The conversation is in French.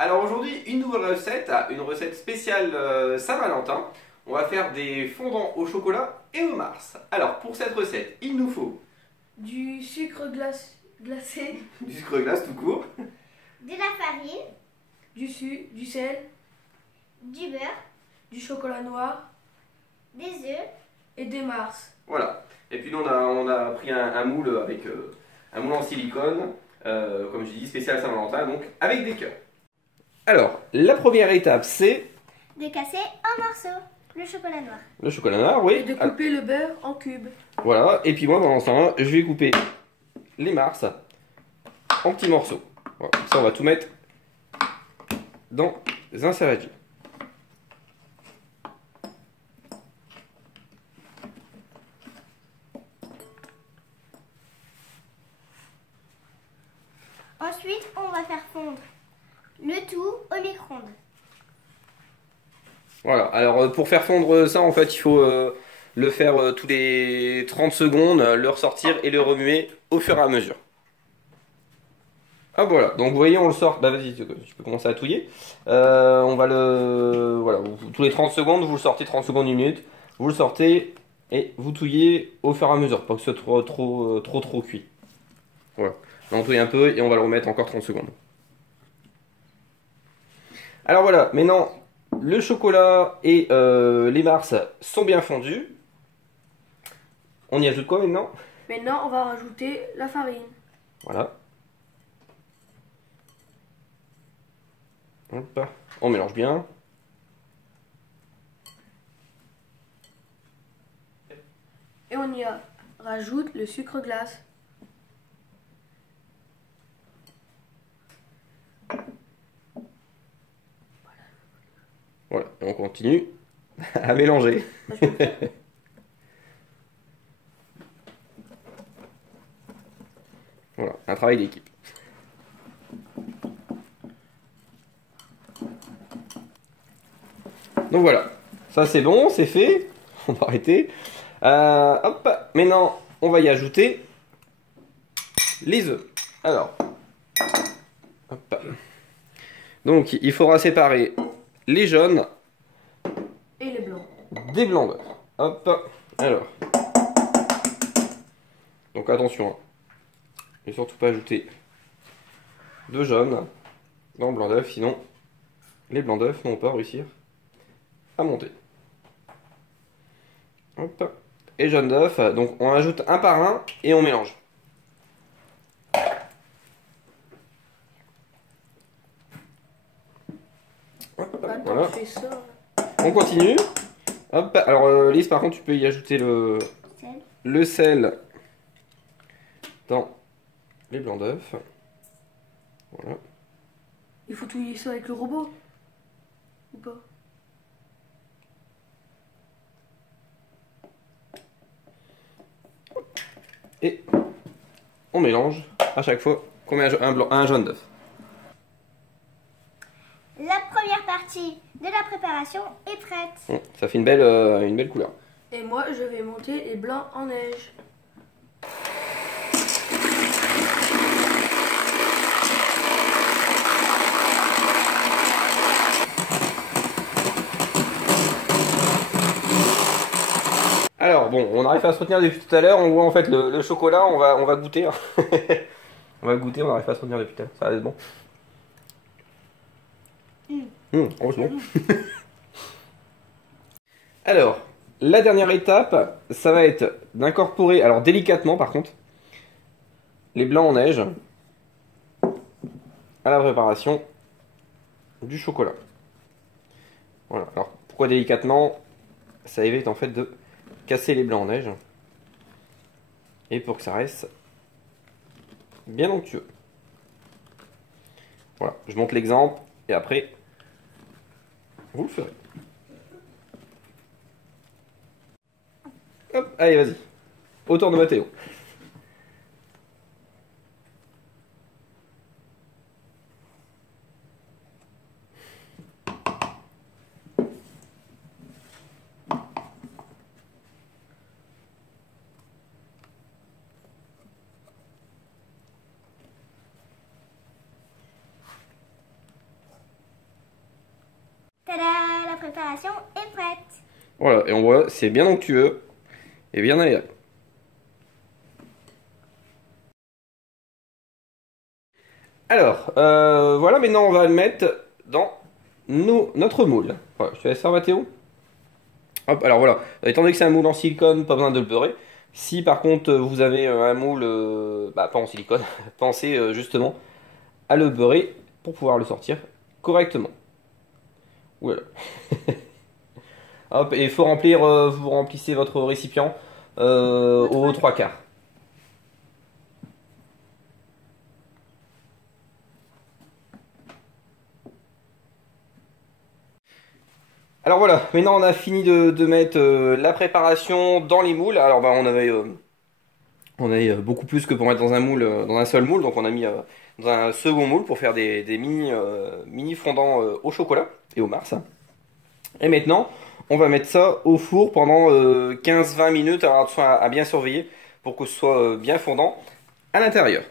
Alors aujourd'hui, une nouvelle recette, une recette spéciale Saint-Valentin. On va faire des fondants au chocolat et au mars. Alors pour cette recette, il nous faut Du sucre glacé, du sucre glace tout court, de la farine, du sel, du beurre, du chocolat noir des œufs, et des mars. voilà. Et puis nous on a pris un moule avec un moule en silicone, comme je dis, spécial Saint-Valentin, donc avec des cœurs. Alors, la première étape c'est de casser en morceaux le chocolat noir. le chocolat noir, oui. Et de couper le beurre en cubes. Voilà, et puis moi pendant ce temps-là, je vais couper les mars en petits morceaux. Voilà. Ça on va tout mettre dans un saladier. Ensuite, on va faire fondre le tout au micro-ondes. Voilà, alors pour faire fondre ça, en fait, il faut le faire tous les 30 secondes, le ressortir et le remuer au fur et à mesure. Ah voilà, donc vous voyez, on le sort. Bah vas-y, tu peux commencer à touiller. On va le. Voilà, tous les 30 secondes, vous le sortez 30 secondes, 1 minute. Vous le sortez et vous touillez au fur et à mesure, pas que ce soit trop cuit. Voilà, on touille un peu et on va le remettre encore 30 secondes. Alors voilà, maintenant le chocolat et les mars sont bien fondus. On y ajoute quoi maintenant? Maintenant, on va rajouter la farine. Voilà. Hop. On mélange bien. Et on y rajoute le sucre glace. Voilà, et on continue à mélanger. Voilà, un travail d'équipe. Donc voilà, ça c'est bon, c'est fait. On va arrêter. Hop, maintenant on va y ajouter les œufs. Alors, hop. Donc il faudra séparer les jaunes Et les blancs. des blancs d'œufs. Hop, alors. Donc attention, hein. Et surtout pas ajouter de jaune dans le blanc d'œuf, sinon les blancs d'œufs n'ont pas réussir à monter. Hop. Et jaune d'œuf, donc on ajoute un par un et on mélange. Hop, Attends, voilà. je fais ça. On continue. Hop. Alors Lise, par contre, tu peux y ajouter le sel dans les blancs d'œufs. Voilà. Il faut touiller ça avec le robot. Ou pas? Et on mélange à chaque fois qu'on met un jaune d'œuf. La première partie de la préparation est prête. Ça fait une belle couleur. Et moi, je vais monter les blancs en neige. Alors bon, on arrive à se retenir depuis tout à l'heure. On voit en fait le chocolat, on va goûter. Hein. On va goûter, on arrive à se retenir depuis tout à l'heure. Ça va être bon. Oh, c'est bon. Alors, la dernière étape, ça va être d'incorporer, alors délicatement par contre, les blancs en neige à la préparation du chocolat. Voilà, alors pourquoi délicatement? Ça évite en fait de casser les blancs en neige et pour que ça reste bien onctueux. Voilà, je montre l'exemple et après vous le ferez. Hop, allez vas-y, au tour de Mathéo. préparation est prête. Voilà, et on voit, c'est bien onctueux et bien aéré. Alors, voilà, maintenant on va le mettre dans notre moule. Voilà, je te laisse faire, Mathéo. Hop, alors voilà, étant donné que c'est un moule en silicone, pas besoin de le beurrer. Si par contre vous avez un moule, pas en silicone, pensez justement à le beurrer pour pouvoir le sortir correctement. Voilà. Hop, et il faut remplir, vous remplissez votre récipient aux trois quarts. Alors voilà, maintenant on a fini de mettre la préparation dans les moules. Alors bah, on avait beaucoup plus que pour mettre dans un moule, dans un seul moule, donc on a mis dans un second moule pour faire des mini fondants au chocolat et au mars. Et maintenant, on va mettre ça au four pendant 15-20 minutes, alors attention à bien surveiller pour que ce soit bien fondant à l'intérieur.